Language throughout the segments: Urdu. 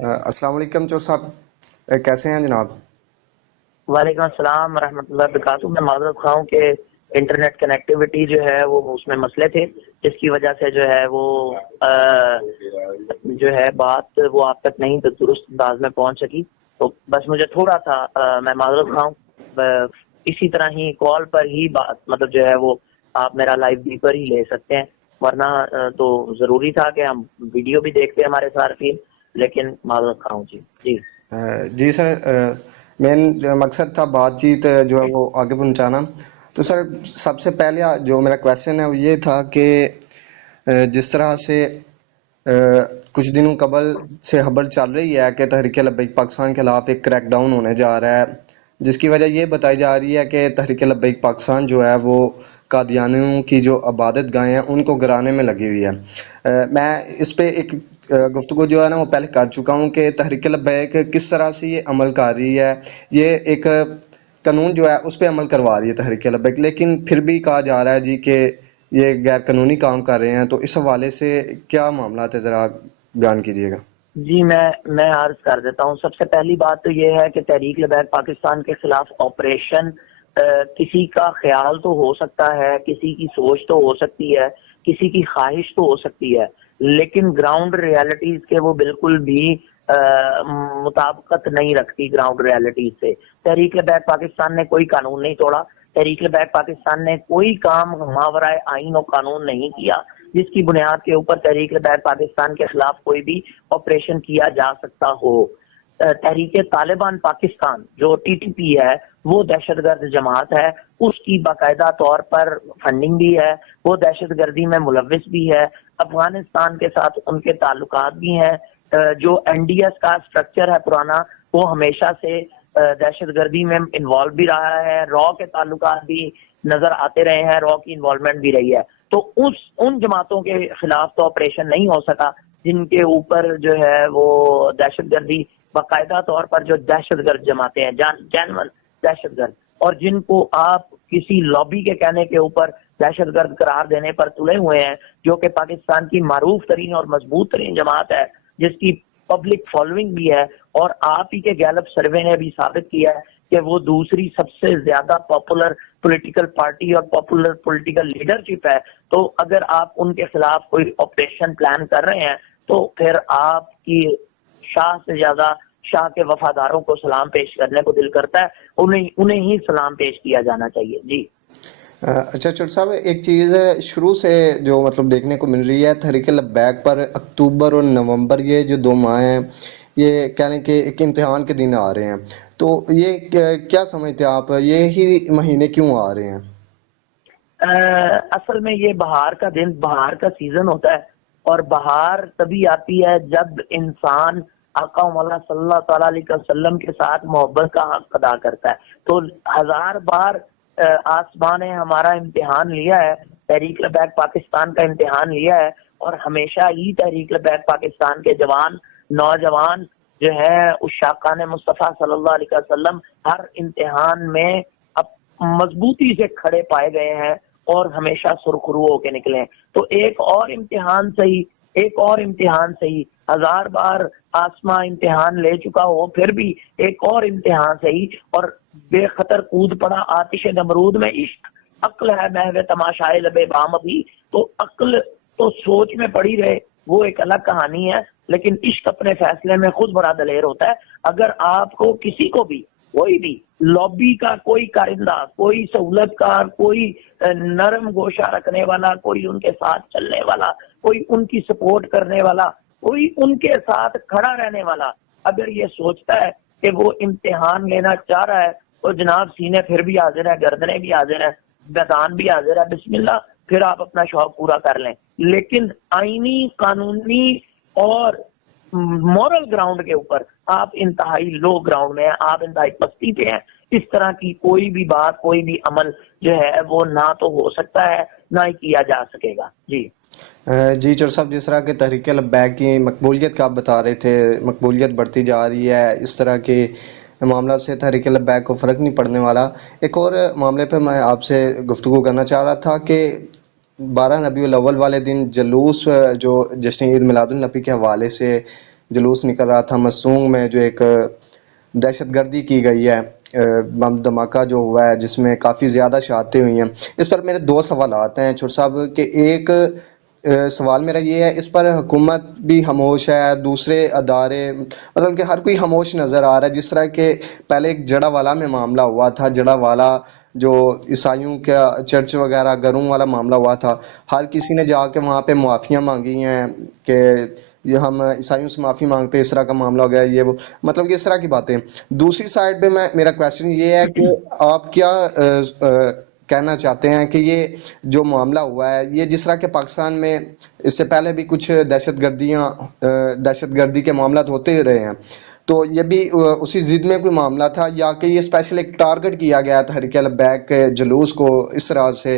السلام علیکم چور صاحب، کیسے ہیں جناب؟ وعلیکم السلام ورحمۃ اللہ وبرکاتہ۔ میں معذرت خواہ ہوں کہ انٹرنیٹ کنیکٹیوٹی جو ہے وہ اس میں مسئلے تھے، جس کی وجہ سے جو ہے وہ جو ہے بات وہ آپ تک نہیں درست انداز میں پہنچ سکی۔ تو بس مجھے تھوڑا سا میں معذرت خواہ ہوں، اسی طرح ہی کال پر ہی بات مطلب جو ہے وہ آپ میرا لائیو بھی پر ہی لے سکتے ہیں، ورنہ تو ضروری تھا کہ ہم ویڈیو بھی دیکھتے ہمارے صارفین، لیکن معذرت خواہ ہوں جی جی سر، مین مقصد تھا بات چیت جو ہے وہ آگے پہنچانا۔ تو سر سب سے پہلے جو میرا کویشچن ہے وہ یہ تھا کہ جس طرح سے کچھ دنوں قبل سے خبر چل رہی ہے کہ تحریک لبیک پاکستان کے خلاف ایک کریک ڈاؤن ہونے جا رہا ہے، جس کی وجہ یہ بتائی جا رہی ہے کہ تحریک لبیک پاکستان جو ہے وہ قادیانیوں کی جو عبادت گاہیں ہیں ان کو گرانے میں لگی ہوئی ہے۔ میں اس پہ ایک گفتگو جو ہے نا وہ پہلے کر چکا ہوں کہ تحریک لبیک کس طرح سے یہ عمل کر رہی ہے۔ یہ ایک قانون جو ہے اس پہ عمل کروا رہی ہے تحریک لبیک، لیکن پھر بھی کہا جا رہا ہے جی کہ یہ غیر قانونی کام کر رہے ہیں۔ تو اس حوالے سے کیا معاملات ہے، ذرا بیان کیجیے گا۔ جی میں عرض کر دیتا ہوں۔ سب سے پہلی بات تو یہ ہے کہ تحریک لبیک پاکستان کے خلاف آپریشن کسی کا خیال تو ہو سکتا ہے، کسی کی سوچ تو ہو سکتی ہے، کسی کی خواہش تو ہو سکتی ہے، لیکن گراؤنڈ ریالٹیز کے وہ بالکل بھی مطابقت نہیں رکھتی گراؤنڈ ریالٹیز سے۔ تحریک لبیک پاکستان نے کوئی قانون نہیں توڑا، تحریک لبیک پاکستان نے کوئی کام ماورائے آئین و قانون نہیں کیا جس کی بنیاد کے اوپر تحریک لبیک پاکستان کے خلاف کوئی بھی آپریشن کیا جا سکتا ہو۔ تحریک طالبان پاکستان جو ٹی ٹی پی ہے وہ دہشت گرد جماعت ہے، اس کی باقاعدہ طور پر فنڈنگ بھی ہے، وہ دہشت گردی میں ملوث بھی ہے، افغانستان کے ساتھ ان کے تعلقات بھی ہیں۔ جو این ڈی ایس کا سٹرکچر ہے پرانا، وہ ہمیشہ سے دہشت گردی میں انوالو بھی رہا ہے، را کے تعلقات بھی نظر آتے رہے ہیں، را کی انوالومنٹ بھی رہی ہے۔ تو ان جماعتوں کے خلاف تو آپریشن نہیں ہو سکا جن کے اوپر جو ہے وہ دہشت گردی باقاعدہ طور پر جو دہشت گرد جماعتیں ہیں، جینون دہشت گرد، اور جن کو آپ کسی لابی کے کہنے کے اوپر دہشت گرد قرار دینے پر تلے ہوئے ہیں، جو کہ پاکستان کی معروف ترین اور مضبوط ترین جماعت ہے، جس کی پبلک فالوئنگ بھی ہے، اور آپ ہی کے گیلپ سروے نے بھی ثابت کیا ہے کہ وہ دوسری سب سے زیادہ پاپولر پولیٹیکل پارٹی اور پاپولر پولیٹیکل لیڈرشپ ہے۔ تو اگر آپ ان کے خلاف کوئی آپریشن پلان کر رہے ہیں تو پھر آپ کی شاہ سے زیادہ شاہ کے وفاداروں کو سلام پیش کرنے کو دل کرتا ہے، انہیں ہی سلام پیش کیا جانا چاہیے جی۔ اچھا چور صاحب، ایک چیز شروع سے جو مطلب دیکھنے کو مل رہی ہے تحریک لبیک پر، اکتوبر اور نومبر یہ جو 2 ماہ ہیں، یہ کہہ لیں کہ ایک امتحان کے دن آ رہے ہیں۔ تو یہ کیا سمجھتے ہیں آپ، یہی مہینے کیوں آ رہے ہیں؟ اصل میں یہ بہار کا دن، بہار کا سیزن ہوتا ہے، اور بہار تبھی آتی ہے جب انسان آقا مولا صلی اللہ تعالیٰ علیہ وسلم کے ساتھ محبت کا حق ادا کرتا ہے۔ تو 1000 بار آسمان نے ہمارا امتحان لیا ہے، تحریک لبیک پاکستان کا امتحان لیا ہے، اور ہمیشہ ہی تحریک لبیک پاکستان کے جوان نوجوان جو ہے عشاقان مصطفیٰ صلی اللہ علیہ وسلم ہر امتحان میں مضبوطی سے کھڑے پائے گئے ہیں اور ہمیشہ سرخرو ہو کے نکلے ہیں۔ تو ایک اور امتحان صحیح، ایک اور امتحان صحیح، 1000 بار آسماں امتحان لے چکا ہو پھر بھی ایک اور امتحان صحیح، اور بے خطر کود پڑا آتش نمرود میں عشق، عقل ہے محو تماشائے لبے بام ابھی۔ تو عقل تو سوچ میں پڑی رہے وہ ایک الگ کہانی ہے، لیکن عشق اپنے فیصلے میں خود بڑا دلیر ہوتا ہے۔ اگر آپ کو کسی کو بھی کوئی بھی لابی کا کوئی کارندہ، کوئی سہولت کار، کوئی نرم گوشہ رکھنے والا، کوئی ان کے ساتھ چلنے والا، کوئی ان کی سپورٹ کرنے والا، کوئی ان کے ساتھ کھڑا رہنے والا اگر یہ سوچتا ہے کہ وہ امتحان لینا چاہ رہا ہے تو جناب سینے پھر بھی حاضر ہے، گردنے بھی حاضر ہے، میدان بھی حاضر ہے، بسم اللہ، پھر آپ اپنا شوق پورا کر لیں۔ لیکن آئینی، قانونی اور مورل گراؤنڈ کے اوپر آپ انتہائی لو گراؤنڈ میں ہیں، آپ انتہائی پستی پہ ہیں۔ اس طرح کی کوئی بھی بات، کوئی بھی عمل جو ہے وہ نہ تو ہو سکتا ہے، نہ ہی کیا جا سکے گا جی۔ جی چور صاحب، جس طرح کے تحریک لبیک کی مقبولیت کا آپ بتا رہے تھے، مقبولیت بڑھتی جا رہی ہے، اس طرح کے معاملات سے تحریک لبیک کو فرق نہیں پڑنے والا۔ ایک اور معاملے پہ میں آپ سے گفتگو کرنا چاہ رہا تھا کہ 12 ربیع الاول والے دن جلوس جو جشن عید میلاد النبی کے حوالے سے جلوس نکل رہا تھا مستونگ میں، جو ایک دہشت گردی کی گئی ہے، بم دھماکہ جو ہوا ہے جس میں کافی زیادہ شہادتیں ہوئی ہیں، اس پر میرے دو سوالات ہیں چھوٹ صاحب کہ ایک سوال میرا یہ ہے، اس پر حکومت بھی خاموش ہے، دوسرے ادارے، مطلب کہ ہر کوئی خاموش نظر آ رہا ہے، جس طرح کہ پہلے ایک جڑا والا میں معاملہ ہوا تھا، جڑا والا جو عیسائیوں کا چرچ وغیرہ گھروں والا معاملہ ہوا تھا، ہر کسی نے جا کے وہاں پہ معافیاں مانگی ہیں کہ یہ ہم عیسائیوں سے معافی مانگتے ہیں، اس طرح کا معاملہ ہو گیا، یہ وہ، مطلب کہ اس طرح کی باتیں۔ دوسری سائڈ پہ میرا کویشچن یہ ہے کہ آپ کیا کہنا چاہتے ہیں کہ یہ جو معاملہ ہوا ہے، یہ جس طرح کہ پاکستان میں اس سے پہلے بھی کچھ دہشت گردی کے معاملات ہوتے رہے ہیں، تو یہ بھی اسی ضد میں کوئی معاملہ تھا، یا کہ یہ اسپیشل ایک ٹارگٹ کیا گیا تھا تحریک لبیک کے جلوس کو اس طرح سے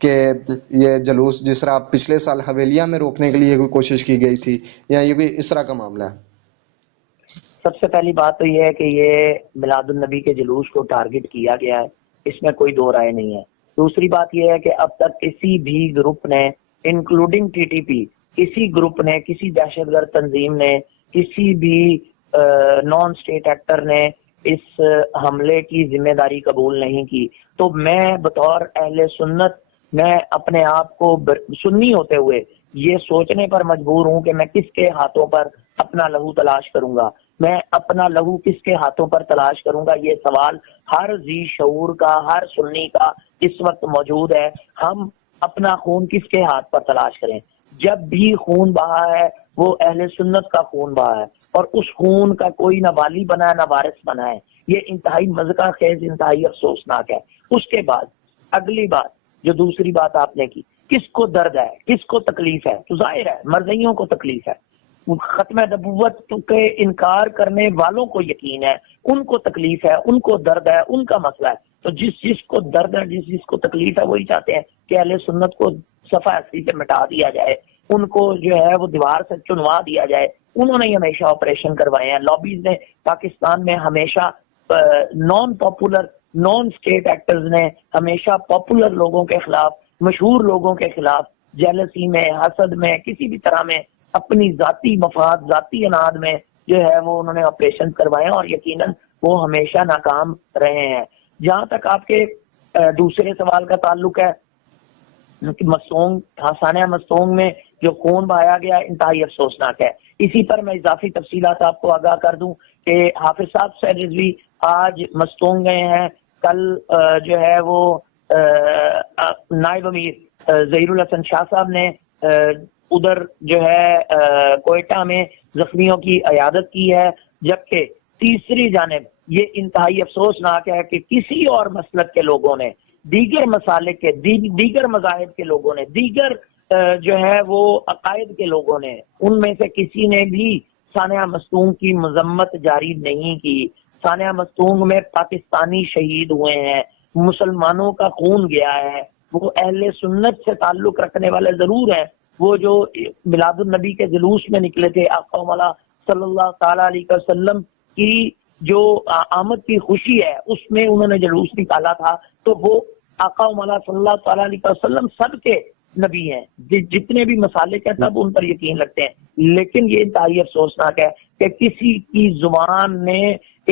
کہ یہ جلوس جس طرح پچھلے سال حویلیہ میں روکنے کے لیے کوئی کوشش کی گئی تھی، یا یہ کوئی اس طرح کا معاملہ ہے؟ سب سے پہلی بات تو یہ ہے کہ یہ میلاد النبی کے جلوس کو ٹارگٹ کیا گیا ہے، اس میں کوئی دو رائے نہیں ہے۔ دوسری بات یہ ہے کہ اب تک کسی بھی گروپ نے، انکلوڈنگ ٹی ٹی پی، کسی گروپ نے، کسی دہشت گرد تنظیم نے، کسی بھی نان اسٹیٹ ایکٹر نے اس حملے کی ذمہ داری قبول نہیں کی۔ تو میں بطور اہل سنت، میں اپنے آپ کو سنی ہوتے ہوئے یہ سوچنے پر مجبور ہوں کہ میں کس کے ہاتھوں پر اپنا لہو تلاش کروں گا، میں اپنا لہو کس کے ہاتھوں پر تلاش کروں گا۔ یہ سوال ہر ذی شعور کا، ہر سنی کا اس وقت موجود ہے۔ ہم اپنا خون کس کے ہاتھ پر تلاش کریں؟ جب بھی خون بہا ہے وہ اہل سنت کا خون بہا ہے، اور اس خون کا کوئی نہ والی بنا ہے نہ وارث بنا ہے۔ یہ انتہائی مذاق خیز، انتہائی افسوسناک ہے۔ اس کے بعد اگلی بات، جو دوسری بات آپ نے کی، کس کو درد ہے، کس کو تکلیف ہے؟ تو ظاہر ہے مرزیوں کو تکلیف ہے، ختم نبوت کے انکار کرنے والوں کو یقین ہے، ان کو تکلیف ہے، ان کو درد ہے، ان کا مسئلہ ہے۔ تو جس کو درد ہے، جس کو تکلیف ہے، وہی چاہتے ہیں کہ اہل سنت کو صفحہ ہستی سے مٹا دیا جائے، ان کو جو ہے وہ دیوار سے چنوا دیا جائے۔ انہوں نے ہمیشہ آپریشن کروائے ہیں، لابیز نے پاکستان میں ہمیشہ، naan popular, non state actors نے ہمیشہ پاپولر لوگوں کے خلاف، مشہور لوگوں کے خلاف، جیلسی میں، حسد میں، کسی بھی طرح میں، اپنی ذاتی مفاد، ذاتی اناد میں جو ہے وہ انہوں نے آپریشن کروائے ہیں، اور یقیناً وہ ہمیشہ ناکام رہے ہیں۔ جہاں تک آپ کے دوسرے سوال کا تعلق ہے، مستونگ، سانحہ مستونگ میں جو خون بہایا گیا انتہائی افسوسناک ہے۔ اسی پر میں اضافی تفصیلات آپ کو آگاہ کر دوں کہ حافظ صاحب سید رضوی آج مستونگ گئے ہیں، کل جو ہے وہ نائب امیر ظہیر الحسن شاہ صاحب نے ادھر جو ہے کوئٹہ میں زخمیوں کی عیادت کی ہے، جبکہ تیسری جانب یہ انتہائی افسوسناک ہے کہ کسی اور مسلک کے لوگوں نے، دیگر مسالک کے، دیگر مذاہب کے لوگوں نے، دیگر جو ہے وہ عقائد کے لوگوں نے، ان میں سے کسی نے بھی سانحہ مستونگ کی مذمت جاری نہیں کی۔ سانحہ مستونگ میں پاکستانی شہید ہوئے ہیں، مسلمانوں کا خون گیا ہے، وہ اہل سنت سے تعلق رکھنے والے ضرور ہیں، وہ جو میلاد النبی کے جلوس میں نکلے تھے، آقا مولا صلی اللہ تعالیٰ علیہ وسلم کی جو آمد کی خوشی ہے اس میں انہوں نے جلوس نکالا تھا، تو وہ آقا مولا صلی اللہ تعالیٰ علیہ وسلم سب کے نبی ہیں، جتنے بھی مسالک ہیں سب ان پر یقین رکھتے ہیں۔ لیکن یہ انتہائی افسوسناک ہے کہ کسی کی زبان نے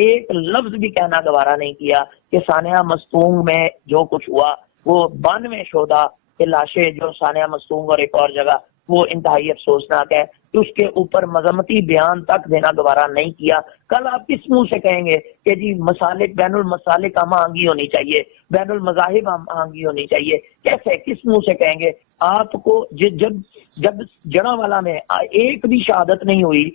ایک لفظ بھی کہنا گوارا نہیں کیا کہ سانحہ مستونگ میں جو کچھ ہوا، وہ 92 شہداء کے لاشیں جو سانحہ مستونگ اور ایک اور جگہ، وہ انتہائی افسوسناک ہے کہ اس کے اوپر مذمتی بیان تک دینا گوارا نہیں کیا۔ کل آپ کس منہ سے کہیں گے کہ جی مسالک، بین المسالک ہم آہنگی ہونی چاہیے، بین المذاہب ہم آہنگی ہونی چاہیے؟ کیسے، کس منہ سے کہیں گے؟ آپ کو جب جڑاوالا میں ایک بھی شہادت نہیں ہوئی،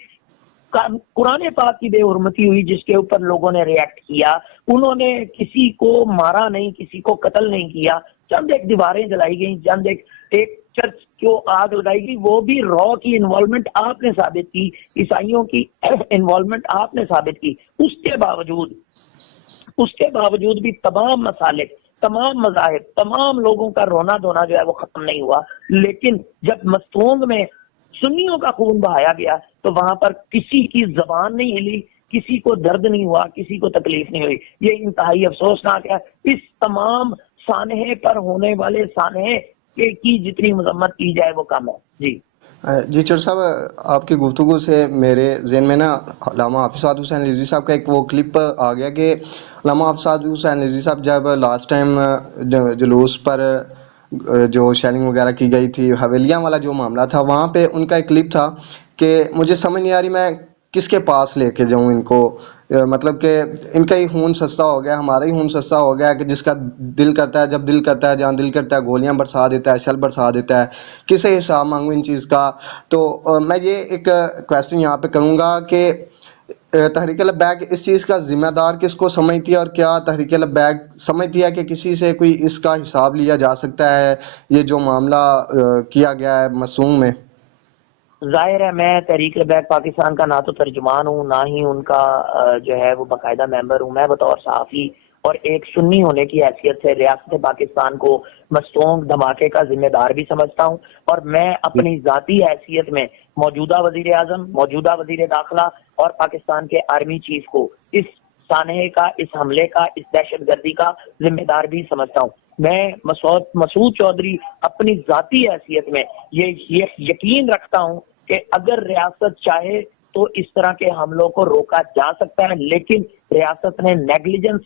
قرآن پاک کی بے حرمتی ہوئی جس کے اوپر لوگوں نے ریئیکٹ کیا، انہوں نے کسی کو مارا نہیں، کسی کو قتل نہیں کیا، چند ایک دیواریں جلائی گئیں، چند ایک چرچ کو آگ لگائی گئی، وہ بھی را کی انوالومنٹ آپ نے ثابت کی، عیسائیوں کی انوالومنٹ آپ نے ثابت کی۔ اس کے باوجود بھی تمام مسالک، تمام مذاہب، تمام لوگوں کا رونا دھونا جو ہے وہ ختم نہیں ہوا۔ لیکن جب مستونگ میں سنیوں کا خون بہایا گیا تو وہاں پر کسی کی زبان نہیں ہلی، کسی کو درد نہیں ہوا، کسی کو تکلیف نہیں ہوئی۔ یہ انتہائی افسوسناک ہے۔ اس تمام سانحے پر ہونے والے سانحے کی جتنی مذمت کی جائے وہ کم ہے۔ جی جی چور صاحب، آپ کی گفتگو سے میرے ذہن میں نا علامہ حافظ سعد حسین رضوی صاحب کا ایک وہ کلپ آ گیا کہ علامہ حافظ سعد حسین رضوی صاحب جب لاسٹ ٹائم جلوس پر جو شیئرنگ وغیرہ کی گئی تھی، حویلیاں والا جو معاملہ تھا، وہاں پہ ان کا ایک کلپ تھا کہ مجھے سمجھ نہیں آ رہی میں کس کے پاس لے کے جاؤں ان کو، مطلب کہ ان کا ہی خون سستا ہو گیا، ہمارا ہی خون سستا ہو گیا کہ جس کا دل کرتا ہے، جب دل کرتا ہے، جہاں دل کرتا ہے گولیاں برسا دیتا ہے، شل برسا دیتا ہے، کسے حساب مانگوں ان چیز کا۔ تو میں یہ ایک کویسچن یہاں پہ کروں گا کہ تحریک لبیک اس چیز کا ذمہ دار کس کو سمجھتی ہے، اور کیا تحریک لبیک سمجھتی ہے کہ کسی سے کوئی اس کا حساب لیا جا سکتا ہے، یہ جو معاملہ کیا گیا ہے معصوم میں؟ ظاہر ہے میں تحریک لبیک پاکستان کا نہ تو ترجمان ہوں، نہ ہی ان کا جو ہے وہ باقاعدہ ممبر ہوں۔ میں بطور صحافی اور ایک سنی ہونے کی حیثیت سے ریاست پاکستان کو مستونگ دھماکے کا ذمہ دار بھی سمجھتا ہوں، اور میں اپنی ذاتی حیثیت میں موجودہ وزیر اعظم، موجودہ وزیر داخلہ اور پاکستان کے آرمی چیف کو اس سانحے کا، اس حملے کا، اس دہشت گردی کا ذمہ دار بھی سمجھتا ہوں۔ میں مسعود چودھری اپنی ذاتی حیثیت میں یہ یقین رکھتا ہوں کہ اگر ریاست چاہے تو اس طرح کے حملوں کو روکا جا سکتا ہے، لیکن ریاست نے نیگلیجنس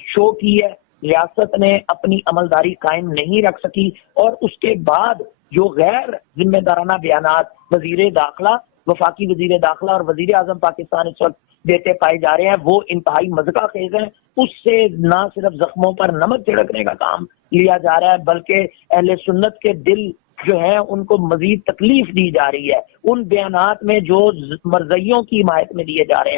شو کی ہے، ریاست نے اپنی عملداری قائم نہیں رکھ سکی، اور اس کے بعد جو غیر ذمہ دارانہ بیانات وزیر داخلہ، وفاقی وزیر داخلہ اور وزیر اعظم پاکستان اس وقت دیتے پائے جا رہے ہیں، وہ انتہائی مذاق خیز ہیں۔ اس سے نہ صرف زخموں پر نمک چھڑکنے کا کام لیا جا رہا ہے، بلکہ اہل سنت کے دل جو ہیں ان کو مزید تکلیف دی جا رہی ہے۔ ان بیانات میں جو مرضیوں کی حمایت میں دیے جا رہے ہیں